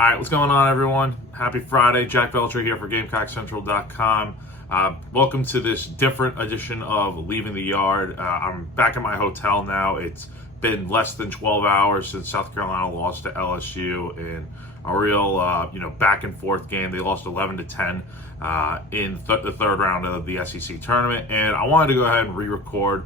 All right, what's going on, everyone? Happy Friday. Jack Veltri here for GamecockCentral.com. Welcome to this different edition of Leaving the Yard. I'm back at my hotel now. It's been less than 12 hours since South Carolina lost to LSU in a real, back and forth game. They lost 11-10 in the third round of the SEC tournament, and I wanted to go ahead and re-record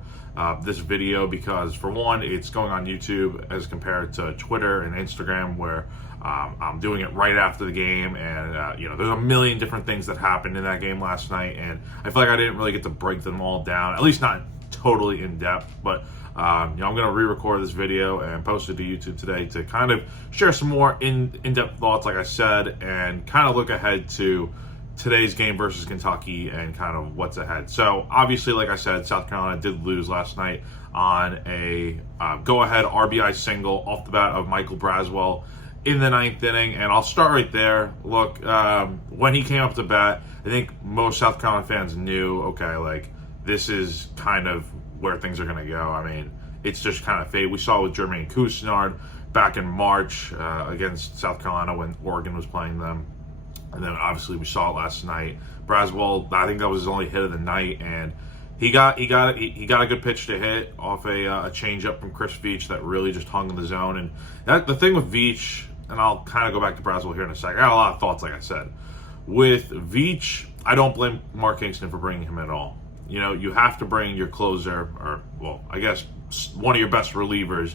this video because, for one, it's going on YouTube as compared to Twitter and Instagram, where I'm doing it right after the game, and there's a million different things that happened in that game last night, and I feel like I didn't really get to break them all down, at least not totally in depth. But I'm going to re-record this video and post it to YouTube today to kind of share some more in-depth thoughts, like I said, and kind of look ahead to today's game versus Kentucky and kind of what's ahead. So obviously, like I said, South Carolina did lose last night on a go-ahead RBI single off the bat of Michael Braswell in the ninth inning, and I'll start right there. Look, when he came up to bat, I think most South Carolina fans knew, okay, like, this is kind of where things are going to go. I mean, it's just kind of fate. We saw with Jermaine Couisnard back in March against South Carolina when Oregon was playing them. And then obviously we saw it last night. Braswell, I think that was his only hit of the night, and he got a good pitch to hit off a changeup from Chris Veach that really just hung in the zone. And the thing with Veach, and I'll kind of go back to Braswell here in a second. I got a lot of thoughts, like I said. With Veach, I don't blame Mark Kingston for bringing him at all. You know, you have to bring your closer, or, well, I guess one of your best relievers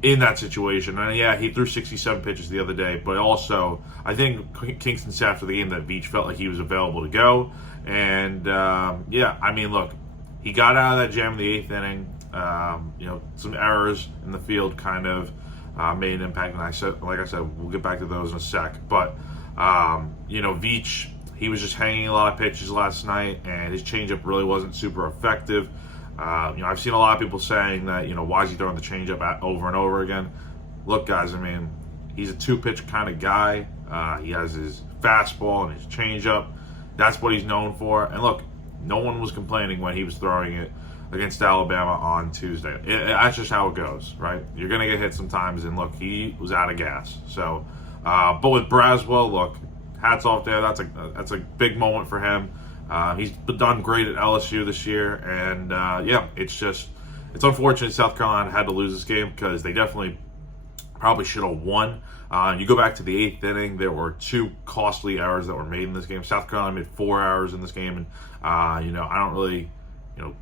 in that situation. And yeah, he threw 67 pitches the other day, but also I think Kingston said after the game that Veach felt like he was available to go. And I mean, look, he got out of that jam in the eighth inning. Some errors in the field kind of made an impact, and like I said, we'll get back to those in a sec. But Veach, he was just hanging a lot of pitches last night, and his changeup really wasn't super effective. I've seen a lot of people saying that, why is he throwing the changeup over and over again? Look, guys, I mean, he's a two-pitch kind of guy. He has his fastball and his changeup. That's what he's known for. And look, no one was complaining when he was throwing it against Alabama on Tuesday. That's just how it goes, right? You're going to get hit sometimes, and look, he was out of gas. So, but with Braswell, look, hats off there. That's a big moment for him. He's done great at LSU this year, and it's unfortunate South Carolina had to lose this game because they definitely probably should have won. You go back to the eighth inning, there were two costly errors that were made in this game. South Carolina made 4 errors in this game, and I don't really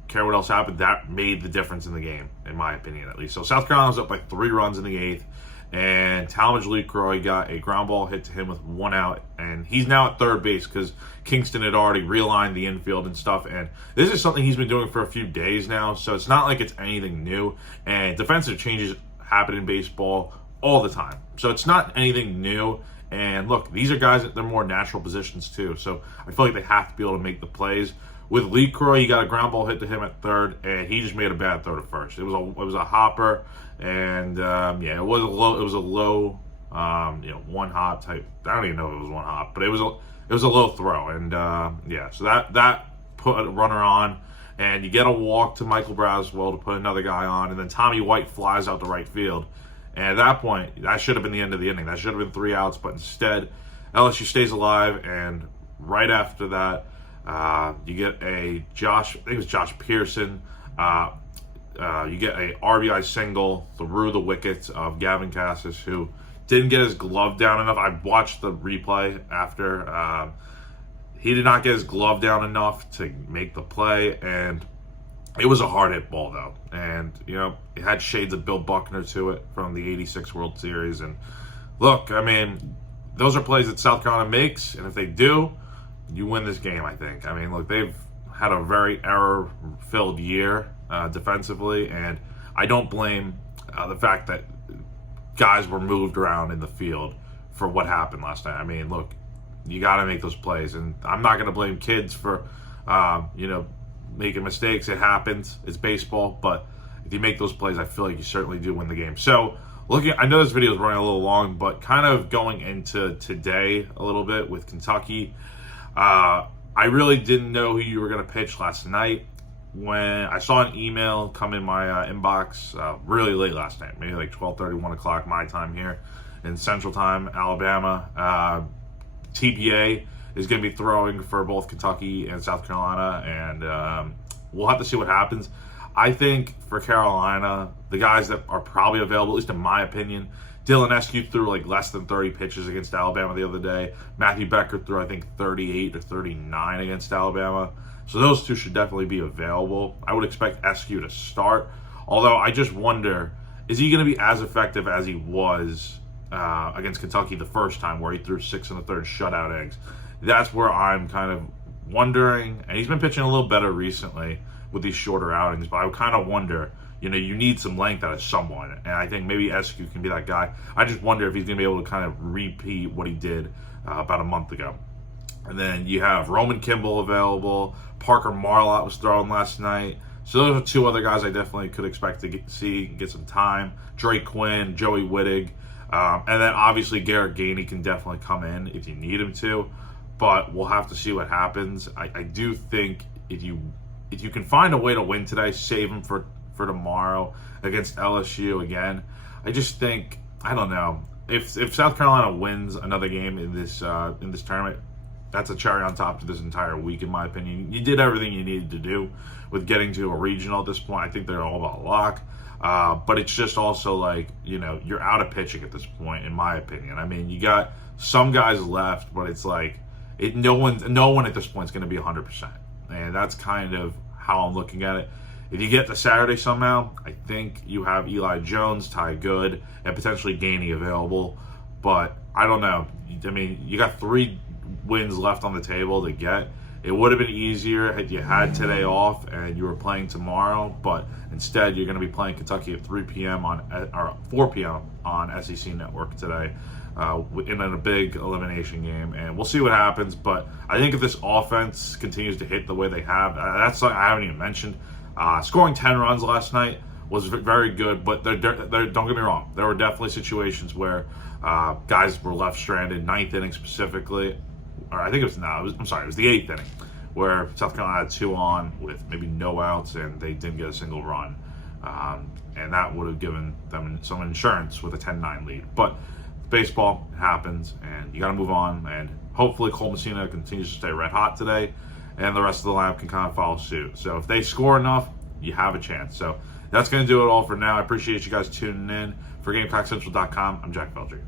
care what else happened. That made the difference in the game, in my opinion, at least. So South Carolina was up by 3 runs in the eighth, and Talmadge LeCroy got a ground ball hit to him with 1 out, and he's now at third base because Kingston had already realigned the infield and stuff, and this is something he's been doing for a few days now, so it's not like it's anything new, and defensive changes happen in baseball all the time, so it's not anything new. And look, these are guys that they're more natural positions too, so I feel like they have to be able to make the plays. With LeCroy, he got a ground ball hit to him at third, and he just made a bad throw to first. It was a hopper, and it was a low one hop type. I don't even know if it was one hop, but it was a low throw, and so that put a runner on, and you get a walk to Michael Braswell to put another guy on, and then Tommy White flies out to right field, and at that point, that should have been the end of the inning. That should have been 3 outs, but instead, LSU stays alive, and right after that, you get I think it was Josh Pearson. You get a RBI single through the wickets of Gavin Cassis, who didn't get his glove down enough. I watched the replay after. He did not get his glove down enough to make the play, and it was a hard hit ball, though. And, it had shades of Bill Buckner to it from the '86 World Series. And look, I mean, those are plays that South Carolina makes, and if they do, you win this game, I think. I mean, look, they've had a very error-filled year defensively, and I don't blame the fact that guys were moved around in the field for what happened last night. I mean, look, you got to make those plays, and I'm not going to blame kids for, making mistakes. It happens. It's baseball, but if you make those plays, I feel like you certainly do win the game. So, I know this video is running a little long, but kind of going into today a little bit with Kentucky, I really didn't know who you were going to pitch last night. When I saw an email come in my inbox really late last night, maybe like 12:30, 1 o'clock my time here, in Central Time, Alabama. TPA is going to be throwing for both Kentucky and South Carolina, and we'll have to see what happens. I think for Carolina, the guys that are probably available, at least in my opinion, Dylan Eskew threw like less than 30 pitches against Alabama the other day. Matthew Becker threw, I think, 38 or 39 against Alabama. So those two should definitely be available. I would expect Eskew to start. Although I just wonder, is he going to be as effective as he was against Kentucky the first time, where he threw 6 1/3 shutout eggs? That's where I'm kind of wondering. And he's been pitching a little better recently with these shorter outings, but I would kind of wonder, you need some length out of someone, and I think maybe Eskew can be that guy. I just wonder if he's going to be able to kind of repeat what he did about a month ago. And then you have Roman Kimball available. Parker Marlott was throwing last night. So those are two other guys I definitely could expect to get some time. Drake Quinn, Joey Wittig, and then obviously Garrett Gainey can definitely come in if you need him to, but we'll have to see what happens. I do think if you can find a way to win today, save him for tomorrow against LSU again. I just think, I don't know, if South Carolina wins another game in this tournament, that's a cherry on top to this entire week, in my opinion. You did everything you needed to do with getting to a regional at this point. I think they're all about luck. But it's just also like, you're out of pitching at this point, in my opinion. I mean, you got some guys left, but it's like no one at this point is going to be 100%. And that's kind of how I'm looking at it. If you get to Saturday somehow, I think you have Eli Jones, Ty Good, and potentially Gainey available. But I don't know. I mean, you got 3 wins left on the table to get. It would have been easier had you had today off and you were playing tomorrow, but instead you're going to be playing Kentucky at 3 p.m. or 4 p.m. on SEC Network today in a big elimination game, and we'll see what happens. But I think if this offense continues to hit the way they have, that's something I haven't even mentioned. Scoring 10 runs last night was very good, but don't get me wrong, there were definitely situations where guys were left stranded, 9th inning specifically. Or I think it was the 8th inning, where South Carolina had 2 on with maybe no outs, and they didn't get a single run. And that would have given them some insurance with a 10-9 lead. But baseball happens, and you got to move on. And hopefully Cole Messina continues to stay red hot today, and the rest of the lineup can kind of follow suit. So if they score enough, you have a chance. So that's going to do it all for now. I appreciate you guys tuning in. For GamecockCentral.com, I'm Jack Veltri.